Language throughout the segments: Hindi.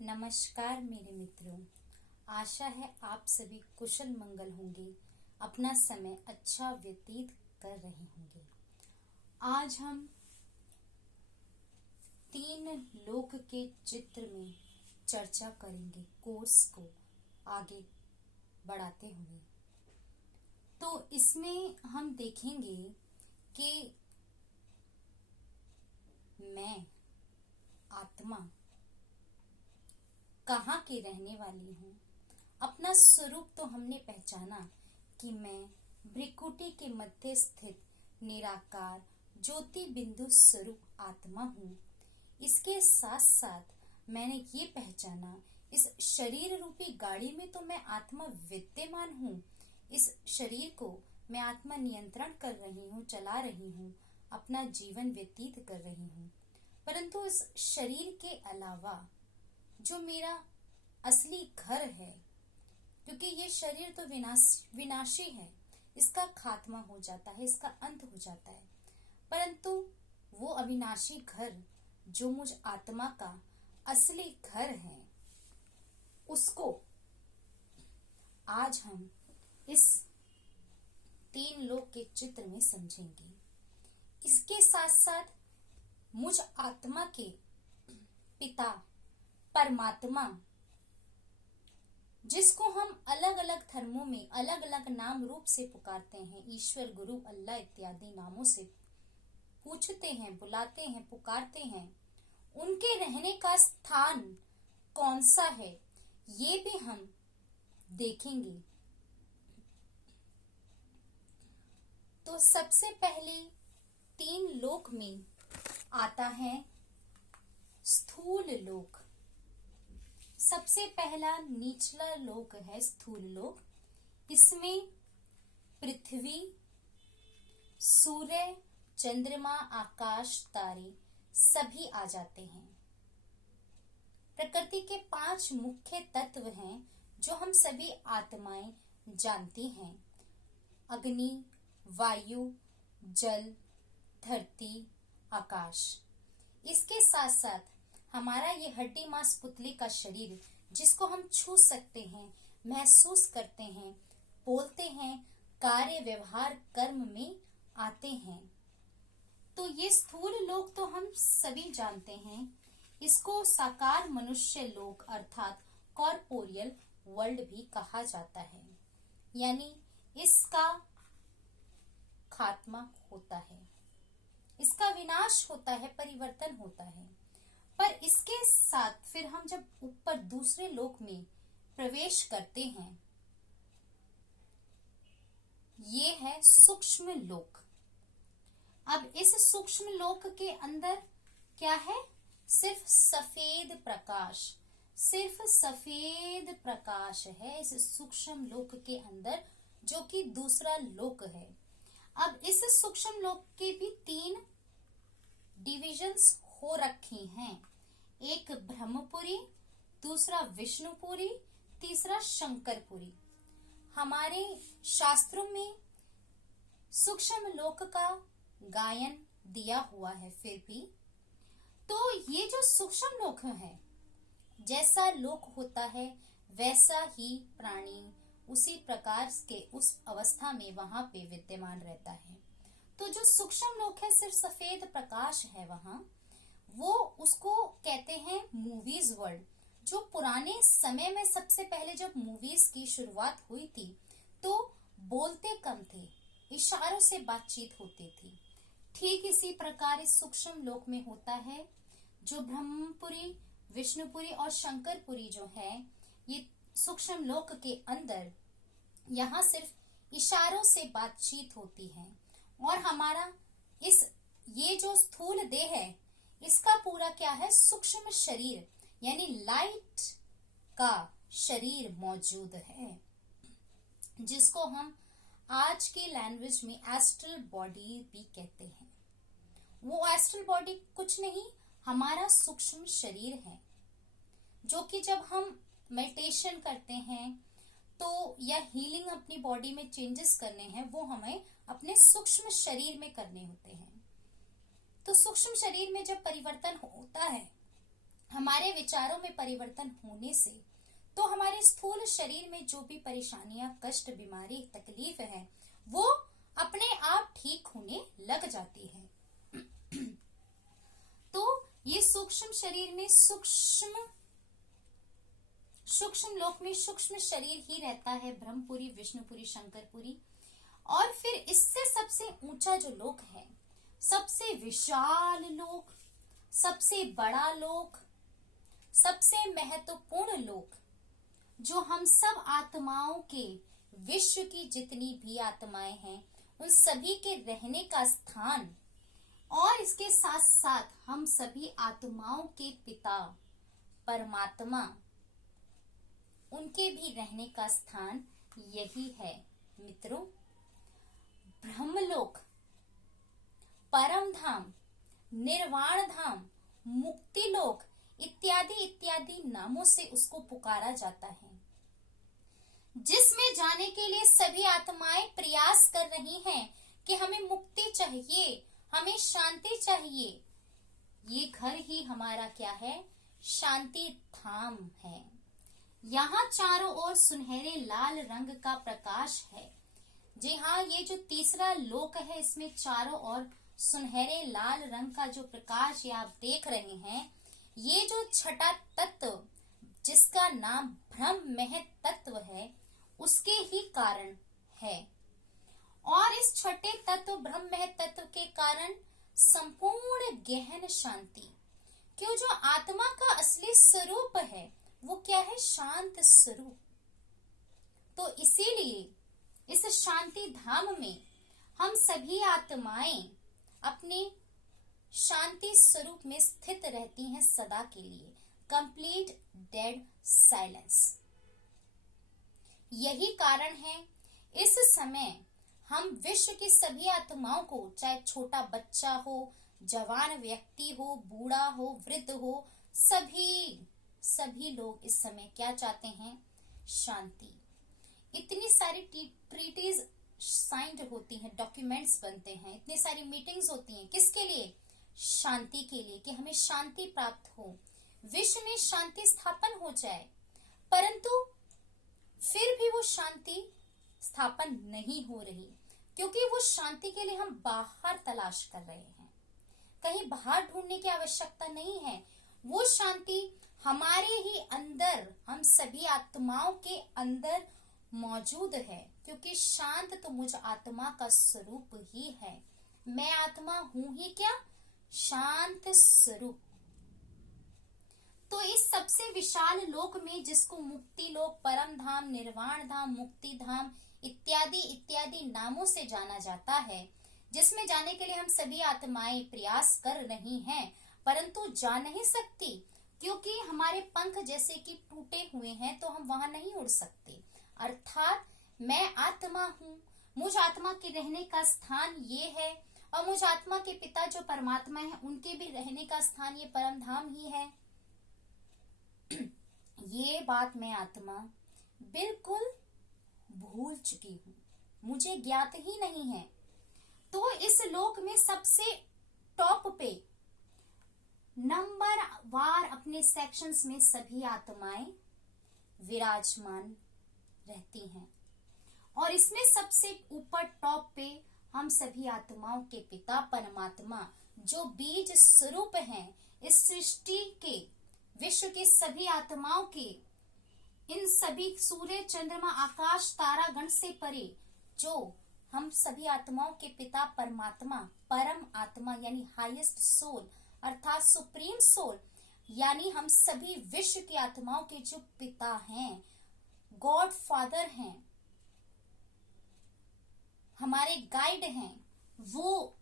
नमस्कार मेरे मित्रों। आशा है आप सभी कुशल मंगल होंगे, अपना समय अच्छा व्यतीत कर रहे होंगे। आज हम 3 लोक के चित्र में चर्चा करेंगे कोर्स को आगे बढ़ाते हुए। तो इसमें हम देखेंगे कि मैं आत्मा कहाँ की रहने वाली हूँ। अपना स्वरूप तो हमने पहचाना कि मैं भ्रिकुटी के मध्य स्थित निराकार ज्योति बिंदु स्वरूप आत्मा हूँ। इसके साथ साथ मैंने ये पहचाना इस शरीर रूपी गाड़ी में तो मैं आत्मा विद्यमान हूँ। इस शरीर को मैं आत्मा नियंत्रण कर रही हूँ, चला रही हूँ, अपना जीवन व्यतीत कर रही हूँ। परंतु इस शरीर के अलावा जो मेरा असली घर है, क्योंकि ये शरीर तो विनाशी है, इसका खात्मा हो जाता है, इसका अंत हो जाता है, परंतु वो अविनाशी घर जो मुझ आत्मा का असली घर है, उसको आज हम इस 3 लोक के चित्र में समझेंगे। इसके साथ साथ मुझ आत्मा के पिता परमात्मा, जिसको हम अलग अलग धर्मों में अलग अलग नाम रूप से पुकारते हैं, ईश्वर, गुरु, अल्लाह इत्यादि नामों से पूछते हैं, बुलाते हैं, पुकारते हैं, उनके रहने का स्थान कौन सा है, ये भी हम देखेंगे। तो सबसे पहले 3 लोक में आता है स्थूल लोक। सबसे पहला निचला लोक है स्थूल लोक। इसमें पृथ्वी, सूर्य, चंद्रमा, आकाश, तारे सभी आ जाते हैं। प्रकृति के 5 मुख्य तत्व हैं जो हम सभी आत्माएं जानती हैं: अग्नि, वायु, जल, धरती, आकाश। इसके साथ साथ हमारा ये हड्डी मांस पुतली का शरीर, जिसको हम छू सकते हैं, महसूस करते हैं, बोलते हैं, कार्य व्यवहार कर्म में आते हैं। तो ये स्थूल लोक तो हम सभी जानते हैं। इसको साकार मनुष्य लोक अर्थात कॉर्पोरियल वर्ल्ड भी कहा जाता है, यानी इसका खात्मा होता है, इसका विनाश होता है, परिवर्तन होता है। पर इसके साथ फिर हम जब ऊपर दूसरे लोक में प्रवेश करते हैं, ये है सूक्ष्म लोक। अब इस सूक्ष्म लोक के अंदर क्या है? सिर्फ सफेद प्रकाश, सिर्फ सफेद प्रकाश है इस सूक्ष्म लोक के अंदर, जो कि दूसरा लोक है। अब इस सूक्ष्म लोक के भी 3 डिविजन्स हो रखी हैं। एक ब्रह्मपुरी, दूसरा विष्णुपुरी, तीसरा शंकरपुरी। हमारे शास्त्रों में सूक्ष्म लोक का गायन दिया हुआ है। फिर भी तो ये जो सूक्ष्म लोक है, जैसा लोक होता है वैसा ही प्राणी उसी प्रकार के उस अवस्था में वहां पे विद्यमान रहता है। तो जो सूक्ष्म लोक है, सिर्फ सफेद प्रकाश है वहां, वो उसको कहते हैं मूवीज वर्ल्ड। जो पुराने समय में सबसे पहले जब मूवीज की शुरुआत हुई थी, तो बोलते कम थे, इशारों से बातचीत होती थी। ठीक इसी प्रकार इस सूक्ष्म लोक में होता है। जो ब्रह्मपुरी, विष्णुपुरी और शंकरपुरी जो है, ये सूक्ष्म लोक के अंदर यहाँ सिर्फ इशारों से बातचीत होती है। और हमारा ये जो स्थूल देह है, इसका पूरा क्या है? सूक्ष्म शरीर, यानी लाइट का शरीर मौजूद है, जिसको हम आज की लैंग्वेज में एस्ट्रल बॉडी भी कहते हैं। वो एस्ट्रल बॉडी कुछ नहीं, हमारा सूक्ष्म शरीर है, जो कि जब हम मेडिटेशन करते हैं तो या हीलिंग अपनी बॉडी में चेंजेस करने हैं, वो हमें अपने सूक्ष्म शरीर में करने होते हैं। तो सूक्ष्म शरीर में जब परिवर्तन होता है हमारे विचारों में परिवर्तन होने से तो हमारे स्थूल शरीर में जो भी परेशानियां, कष्ट, बीमारी, तकलीफ है वो अपने आप ठीक होने लग जाती है। तो ये सूक्ष्म शरीर में सूक्ष्म लोक में सूक्ष्म शरीर ही रहता है, ब्रह्मपुरी, विष्णुपुरी, शंकरपुरी। और फिर इससे सबसे ऊंचा जो लोक है, सबसे विशाल लोक, सबसे बड़ा लोक, सबसे महत्वपूर्ण लोक, जो हम सब आत्माओं के, विश्व की जितनी भी आत्माएं हैं उन सभी के रहने का स्थान, और इसके साथ साथ हम सभी आत्माओं के पिता परमात्मा, उनके भी रहने का स्थान यही है मित्रों। ब्रह्मलोक, परम धाम, निर्वाण धाम, मुक्ति लोक इत्यादि इत्यादि नामों से उसको पुकारा जाता है, जिसमें जाने के लिए सभी आत्माएं प्रयास कर रही हैं कि हमें मुक्ति चाहिए, हमें शांति चाहिए। ये घर ही हमारा क्या है? शांति धाम है। यहाँ चारों ओर सुनहरे लाल रंग का प्रकाश है। जी हाँ, ये जो तीसरा लोक है इसमें चारों ओर सुनहरे लाल रंग का जो प्रकाश ये आप देख रहे हैं, ये जो छठा तत्व जिसका नाम ब्रह्म तत्व है उसके ही कारण है। और इस छठे तत्व ब्रह्म तत्व के कारण संपूर्ण गहन शांति, क्यों जो आत्मा का असली स्वरूप है वो क्या है? शांत स्वरूप। तो इसीलिए इस शांति धाम में हम सभी आत्माएं अपने शांति स्वरूप में स्थित रहती हैं सदा के लिए। Complete dead silence. यही कारण है इस समय हम विश्व की सभी आत्माओं को, चाहे छोटा बच्चा हो, जवान व्यक्ति हो, बूढ़ा हो, वृद्ध हो, सभी लोग इस समय क्या चाहते हैं? शांति। इतनी सारी ट्रीटीज साइंड होती हैं, डॉक्यूमेंट्स बनते हैं, इतनी सारी मीटिंग्स होती हैं, किसके लिए? शांति के लिए, कि हमें शांति प्राप्त हो, विश्व में शांति स्थापन हो जाए। परंतु फिर भी वो शांति स्थापन नहीं हो रही, क्योंकि वो शांति के लिए हम बाहर तलाश कर रहे हैं। कहीं बाहर ढूंढने की आवश्यकता नहीं है, वो शांति हमारे ही अंदर, हम सभी आत्माओं के अंदर मौजूद है। क्योंकि शांत तो मुझ आत्मा का स्वरूप ही है। मैं आत्मा हूं ही क्या? शांत स्वरूप। तो इस सबसे विशाल लोक में, जिसको मुक्ति लोक, परम धाम, निर्वाण धाम, मुक्ति धाम इत्यादि इत्यादि नामों से जाना जाता है, जिसमें जाने के लिए हम सभी आत्माएं प्रयास कर रही हैं, परंतु जा नहीं सकती, क्योंकि हमारे पंख जैसे कि टूटे हुए हैं, तो हम वहां नहीं उड़ सकते। अर्थात मैं आत्मा हूँ, मुझ आत्मा के रहने का स्थान ये है, और मुझ आत्मा के पिता जो परमात्मा है उनके भी रहने का स्थान ये परम धाम ही है। ये बात मैं आत्मा बिल्कुल भूल चुकी हूँ, मुझे ज्ञात ही नहीं है। तो इस लोक में सबसे टॉप पे नंबर वार अपने सेक्शंस में सभी आत्माएं विराजमान रहती हैं, और इसमें सबसे ऊपर टॉप पे हम सभी आत्माओं के पिता परमात्मा, जो बीज स्वरूप हैं इस सृष्टि के, विश्व के सभी आत्माओं के, इन सभी सूर्य, चंद्रमा, आकाश, तारा गण से परे, जो हम सभी आत्माओं के पिता परमात्मा, परम आत्मा यानी हाईएस्ट सोल, अर्थात सुप्रीम सोल, यानी हम सभी विश्व की आत्माओं के जो पिता हैं, गॉड फादर हैं, हमारे गाइड हैं, वो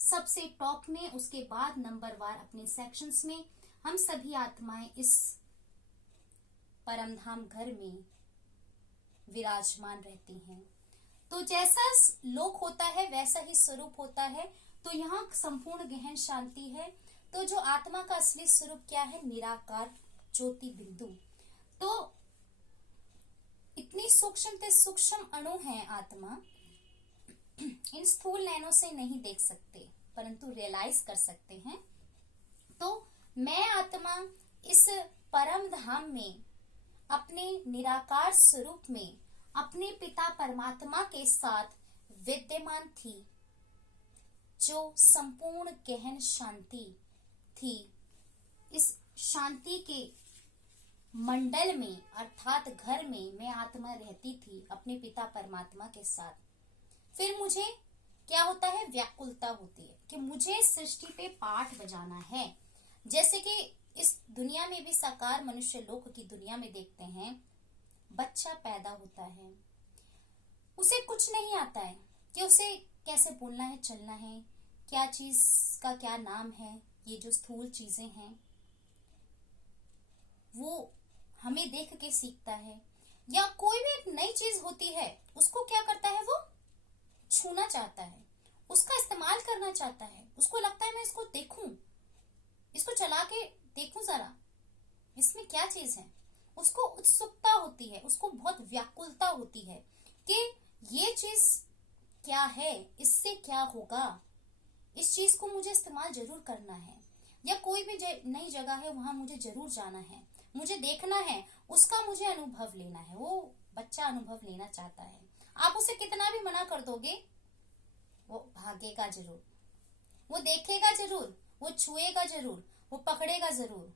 सबसे टॉप में। उसके बाद नंबर वार अपने सेक्शंस में हम सभी आत्माएं इस परमधाम घर में विराजमान रहती हैं। तो जैसा लोक होता है वैसा ही स्वरूप होता है। तो यहाँ संपूर्ण गहन शांति है। तो जो आत्मा का असली स्वरूप क्या है? निराकार ज्योति बिंदु। तो इतनी सूक्ष्म से सूक्ष्म अणु है आत्मा, इन स्थूल नैनों से नहीं देख सकते, परंतु रियलाइज कर सकते हैं। तो मैं आत्मा इस परम धाम में अपने निराकार स्वरूप में अपने पिता परमात्मा के साथ विद्यमान थी, जो संपूर्ण गहन शांति थी। इस शांति के मंडल में अर्थात घर में मैं आत्मा रहती थी अपने पिता परमात्मा के साथ। फिर मुझे क्या होता है, व्याकुलता होती है कि मुझे सृष्टि पे पाठ बजाना है। जैसे कि इस दुनिया में भी साकार मनुष्य लोक की दुनिया में देखते हैं, बच्चा पैदा होता है, उसे कुछ नहीं आता है कि उसे कैसे बोलना है, चलना है, क्या चीज का क्या नाम है, ये जो स्थूल चीजें हैं वो हमें देख के सीखता है। या कोई भी एक नई चीज होती है, उसको क्या करता है, वो छूना चाहता है, उसका इस्तेमाल करना चाहता है, उसको लगता है मैं इसको देखूं, इसको चला के देखूं जरा, इसमें क्या चीज है। उसको उत्सुकता होती है, उसको बहुत व्याकुलता होती है कि ये चीज क्या है, इससे क्या होगा, इस चीज को मुझे इस्तेमाल जरूर करना है। या कोई भी नई जगह है, वहां मुझे जरूर जाना है, मुझे देखना है, उसका मुझे अनुभव लेना है। वो बच्चा अनुभव लेना चाहता है। आप उसे कितना भी मना कर दोगे, वो भागेगा जरूर, वो देखेगा जरूर, वो छुएगा जरूर, वो पकड़ेगा जरूर।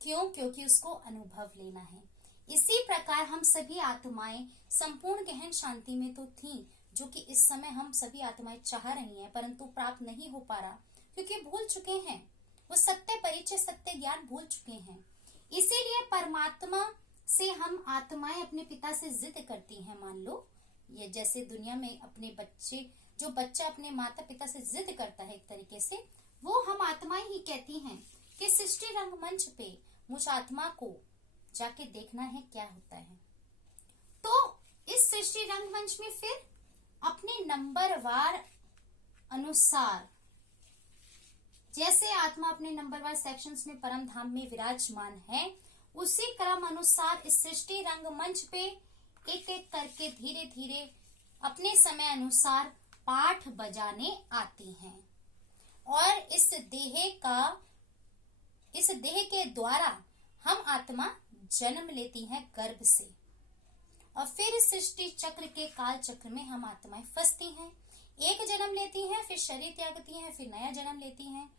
क्यों? क्योंकि उसको अनुभव लेना है। इसी प्रकार हम सभी आत्माएं संपूर्ण गहन शांति में तो थी, जो कि इस समय हम सभी आत्माएं चाह रही हैं, परंतु प्राप्त नहीं हो पा रहा, क्योंकि भूल चुके हैं, वो सत्य परिचय, सत्य ज्ञान भूल चुके हैं। इसीलिए परमात्मा से हम आत्माएं अपने पिता से जिद करती हैं। मान लो ये जैसे दुनिया में अपने बच्चे, जो बच्चा अपने माता पिता से जिद करता है, एक तरीके से वो हम आत्माएं ही कहती हैं कि सृष्टि रंगमंच पे मुझ आत्मा को जाके देखना है क्या होता है। तो इस सृष्टि रंगमंच में फिर अपने नंबरवार अनुसार, जैसे आत्मा अपने नंबरवार सेक्शंस में परम धाम में विराजमान है, उसी क्रम अनुसार इस सृष्टि रंगमंच पे एक एक करके धीरे धीरे अपने समय अनुसार पाठ बजाने आती हैं। और इस देह के द्वारा हम आत्मा जन्म लेती हैं गर्भ से, और फिर सृष्टि चक्र के काल चक्र में हम आत्माएं फंसती हैं। एक जन्म लेती हैं, फिर शरीर त्यागती हैं, फिर नया जन्म लेती हैं।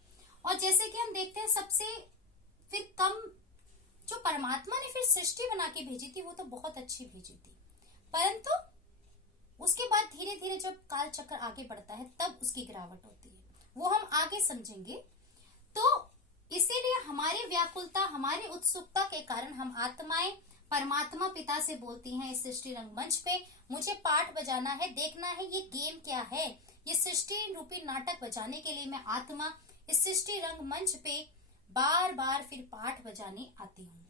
और जैसे कि हम देखते हैं, सबसे फिर कम जो परमात्मा ने फिर सृष्टि बना के भेजी थी, वो तो बहुत अच्छी भेजी थी, परंतु उसके बाद धीरे धीरे जब काल चक्र आगे बढ़ता है, तब उसकी गिरावट होती है, वो हम आगे समझेंगे। तो इसीलिए हमारी व्याकुलता, हमारी उत्सुकता के कारण हम आत्माएं परमात्मा पिता से बोलती हैं, इस सृष्टि रंगमंच पे मुझे पाठ बजाना है, देखना है ये गेम क्या है, ये सृष्टि रूपी नाटक बजाने के लिए मैं आत्मा इस सृष्टि रंगमंच पे बार बार फिर पाठ बजाने आती हूँ।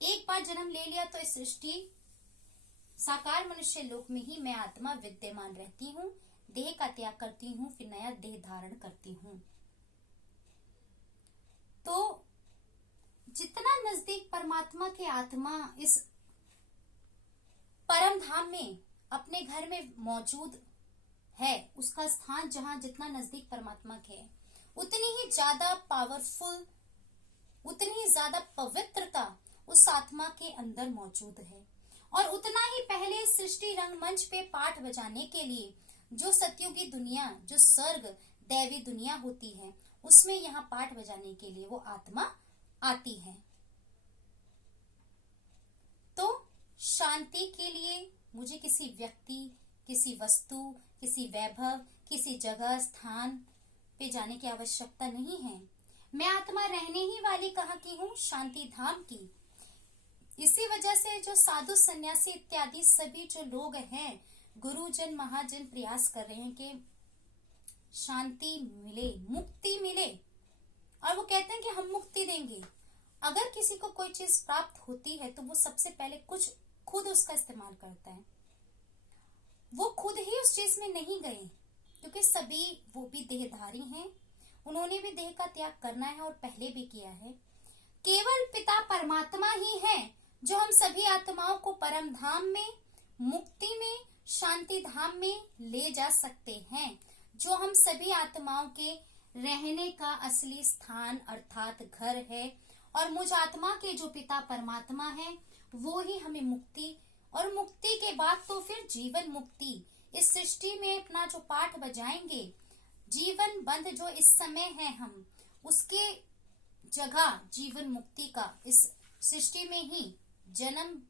एक बार जन्म ले लिया तो इस सृष्टि साकार मनुष्य लोक में ही मैं आत्मा विद्यमान रहती हूँ, देह का त्याग करती हूँ, फिर नया देह धारण करती हूँ। तो जितना नजदीक परमात्मा के आत्मा इस परम धाम में अपने घर में मौजूद है, उसका स्थान जहां जितना नजदीक परमात्मा के है, उतनी ही ज्यादा पावरफुल, उतनी ही ज्यादा पवित्रता उस आत्मा के अंदर मौजूद है। और उतना ही पहले सृष्टि रंगमंच पे पाठ बजाने के लिए जो सत्युगी दुनिया, जो स्वर्ग दैवी दुनिया होती है, उसमें यहाँ पाठ बजाने के लिए वो आत्मा आती है। तो शांति के लिए मुझे किसी व्यक्ति, किसी वस्तु, किसी वैभव, किसी जगह स्थान पे जाने की आवश्यकता नहीं है। मैं आत्मा रहने ही वाली कहाँ की हूँ? शांति धाम की। इसी वजह से जो साधु सन्यासी इत्यादि सभी जो लोग हैं, गुरुजन महाजन प्रयास कर रहे हैं कि शांति मिले, मुक्ति मिले, और वो कहते हैं कि हम मुक्ति देंगे। अगर किसी को कोई चीज प्राप्त होती है तो वो सबसे पहले कुछ खुद उसका इस्तेमाल करता है, वो खुद ही उस चीज में नहीं गए, क्योंकि सभी वो भी देहधारी हैं, उन्होंने भी देह का त्याग करना है और पहले भी किया है। केवल पिता परमात्मा ही है जो हम सभी आत्माओं को परम धाम में, मुक्ति में, शांति धाम में ले जा सकते हैं, जो हम सभी आत्माओं के रहने का असली स्थान अर्थात घर है। और मुझ आत्मा के जो पिता परमात्मा है वो ही हमें मुक्ति, और मुक्ति के बाद तो फिर जीवन मुक्ति, इस सृष्टि में अपना जो पाठ बजाएंगे, जीवन बंद जो इस समय है हम, उसके जगह जीवन मुक्ति का इस सृष्टि में ही जन्म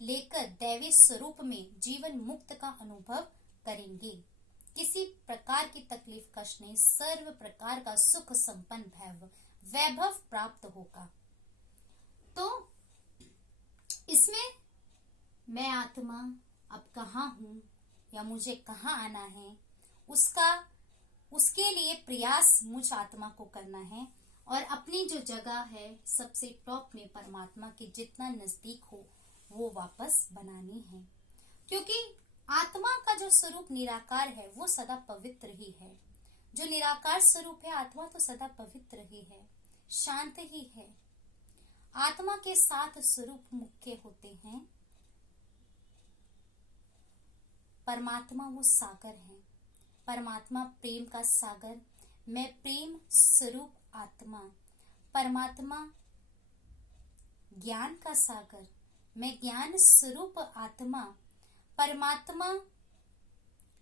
लेकर दैवी स्वरूप में जीवन मुक्त का अनुभव करेंगे। किसी प्रकार की तकलीफ कष्ट नहीं, सर्व प्रकार का सुख संपन्न वैभव प्राप्त होगा। तो इसमें मैं आत्मा अब कहाँ हूँ या मुझे कहाँ आना है, उसके लिए प्रयास मुझ आत्मा को करना है, और अपनी जो जगह है सबसे टॉप में परमात्मा के जितना नजदीक हो वो वापस बनानी है। क्योंकि आत्मा का जो स्वरूप निराकार है वो सदा पवित्र ही है। जो निराकार स्वरूप है आत्मा तो सदा पवित्र ही है, शांत ही है। आत्मा के 7 स्वरूप मुख्य होते हैं। परमात्मा वो सागर है, परमात्मा प्रेम का सागर, मैं प्रेम स्वरूप आत्मा। परमात्मा ज्ञान का सागर, मैं ज्ञान स्वरूप आत्मा। परमात्मा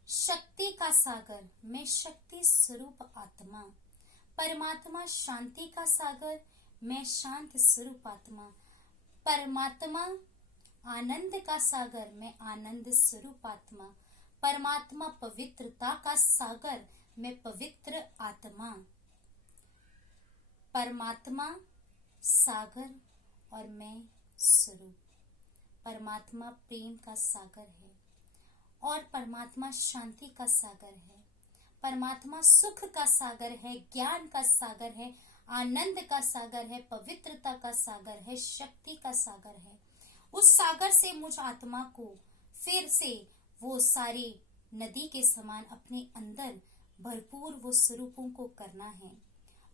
शक्ति का सागर, मैं शक्ति स्वरूप आत्मा। परमात्मा शांति का सागर, मैं शांत स्वरूप आत्मा। परमात्मा आनंद का सागर, मैं आनंद स्वरूप आत्मा। परमात्मा पवित्रता का सागर, मैं पवित्र आत्मा। परमात्मा सागर और मैं स्वरूप। परमात्मा प्रेम का सागर है और परमात्मा शांति का सागर है। परमात्मा सुख का सागर है, ज्ञान का सागर है, आनंद का सागर है, पवित्रता का सागर है, शक्ति का सागर है। उस सागर से मुझ आत्मा को फिर से वो सारी नदी के समान अपने अंदर भरपूर वो स्वरूपों को करना है,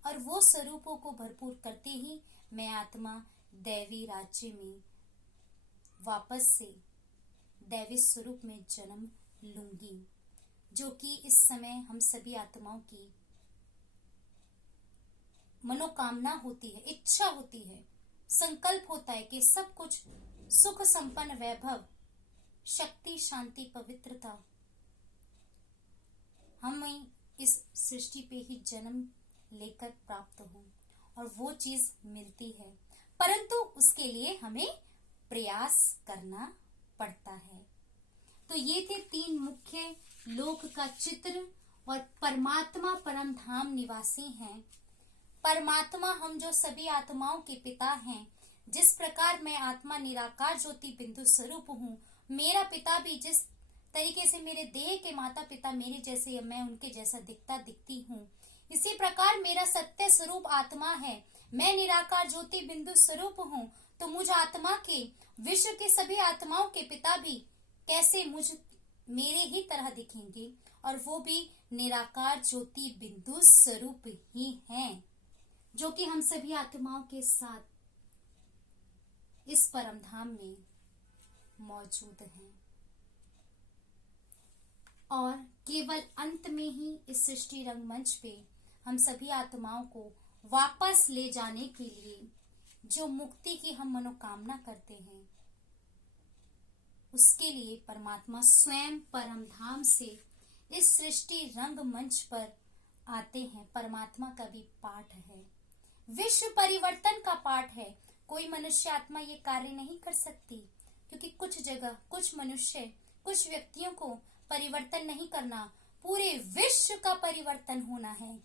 और वो स्वरूपों को भरपूर करते ही मैं आत्मा दैवी राज्य में वापस से दैवी स्वरूप में जन्म लूंगी, जो कि इस समय हम सभी आत्माओं की मनोकामना होती है, इच्छा होती है, संकल्प होता है कि सब कुछ सुख संपन्न वैभव, शक्ति, शांति, पवित्रता हमें इस सृष्टि पे ही जन्म लेकर प्राप्त हो, और वो चीज मिलती है, परंतु उसके लिए हमें प्रयास करना पड़ता है। तो ये थे 3 मुख्य लोक का चित्र, और परमात्मा परम धाम निवासी हैं। परमात्मा हम जो सभी आत्माओं के पिता हैं। जिस प्रकार मैं आत्मा निराकार ज्योति बिंदु स्वरूप हूँ, मेरा पिता भी जिस तरीके से मेरे देह के माता पिता मेरे जैसे, मैं उनके जैसा दिखती हूँ, इसी प्रकार मेरा सत्य स्वरूप आत्मा है। मैं निराकार ज्योति बिंदु स्वरूप हूँ, तो मुझ आत्मा के विश्व के सभी आत्माओं के पिता भी कैसे मेरे ही तरह दिखेंगे, और वो भी निराकार ज्योति बिंदु स्वरूप ही हैं, जो कि हम सभी आत्माओं के साथ इस परम धाम में मौजूद हैं। और केवल अंत में ही इस सृष्टि रंगमंच पे हम सभी आत्माओं को वापस ले जाने के लिए जो मुक्ति की हम मनोकामना करते हैं, उसके लिए परमात्मा स्वयं परम धाम से इस सृष्टि रंगमंच पर आते हैं। परमात्मा का भी पाठ है, विश्व परिवर्तन का पाठ है। कोई मनुष्य आत्मा ये कार्य नहीं कर सकती, क्योंकि कुछ जगह, कुछ मनुष्य, कुछ व्यक्तियों को परिवर्तन नहीं करना, पूरे विश्व का परिवर्तन होना है।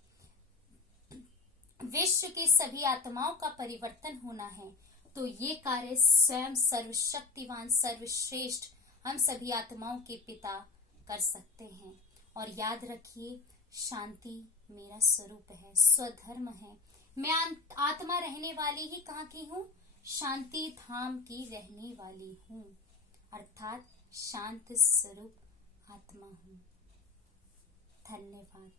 विश्व की सभी आत्माओं का परिवर्तन होना है। तो ये कार्य स्वयं सर्वशक्तिवान, सर्वश्रेष्ठ हम सभी आत्माओं के पिता कर सकते हैं। और याद रखिए, शांति मेरा स्वरूप है, स्वधर्म है। मैं आत्मा रहने वाली ही कहाँ की हूँ? शांति धाम की रहने वाली हूँ, अर्थात शांत स्वरूप आत्मा हूँ। धन्यवाद।